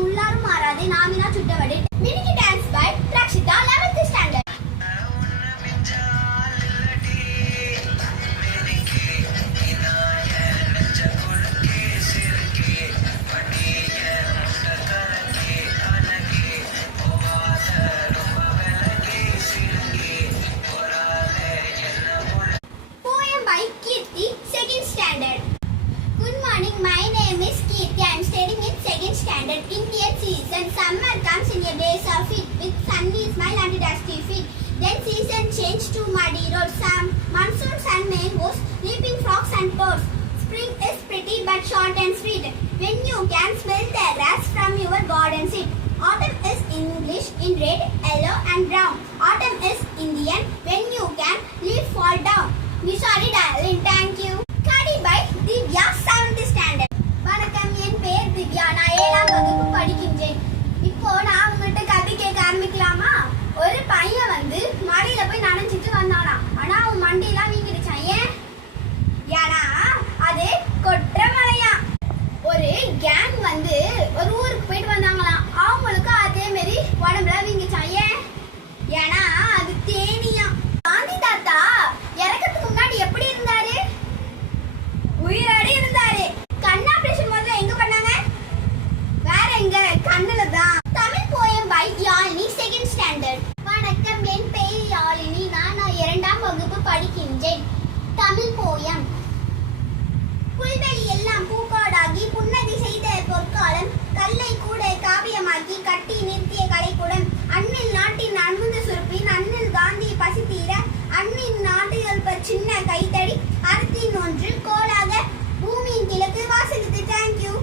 உள்ளாரும் மாறாதே நாமினா சுட்டவடு. மினிக்கி dance by Rakshita 11th standard. Poem by Kirti 2nd standard. Good morning, my name is Kirti. I am studying in 2nd standard. Indian season. Summer comes in a days of it with sunny smile and dusty feet. Then season change to muddy roads. Some monsoons and mangoes, leaping frogs and toads. Spring is pretty but short and sweet. When you can smell the grass from your garden seat. Autumn is English in red, yellow and brown. Autumn is Indian when you can leaf fall down. You sorry darling, thank you. Kadi by Divya 7th standard. வணக்கம், என் பேர் திவ்யா. நான் 7ஆம் வகுப்பு படிக்கின்றேன். இப்போ நான் உங்கள்கிட்ட கதை கேட்க ஆரம்பிக்கலாமா? ஒரு பையன் மடியில போய் நனைஞ்சிட்டு வந்தானா. ஆனா அவன் மண்டியெல்லாம் வீங்கிடுச்சான். ஏன்னா அது கொற்ற மழையா. ஒரு கேங் ஒரு ஊருக்கு போயிட்டு வந்தாங்களாம். அவங்களுக்கு அதே மாதிரி உடம்புல வீங்கிச்சான். ஏன்னா அது தேனியா. காந்தி தாத்தா இறக்கத்துக்கு முன்னாடி எப்படி இருந்தாரு? உயிரோட இருந்தாரு. கண் ஆபரேஷன் முதல்ல எங்க பண்ணாங்க? வேற எங்க? கண்ணுல தான். Tamil poem by Yazhini 2nd standard. வணக்கம், என் பெயர் யாழினி. நான் 2ஆம் வகுப்பு படிக்கின்றேன். தமிழ் போயம். புல்வெளி எல்லாம் பூக்காடாகி புன்னகை செய்த பொற்காலம், கல்லை கூட காவியமாக்கி கட்டி நிறுத்திய கலைக்கூடம், அண்ணில் நாட்டின் அமுத சுரப்பின் அண்ணில் காந்தி பசி தீர, அண்ணின் நாட்டுகள் சின்ன கைத்தடி அறுத்தின் ஒன்று கோலாக பூமியின் கிழக்கு வாசலுக்கு. தேங்க்யூ.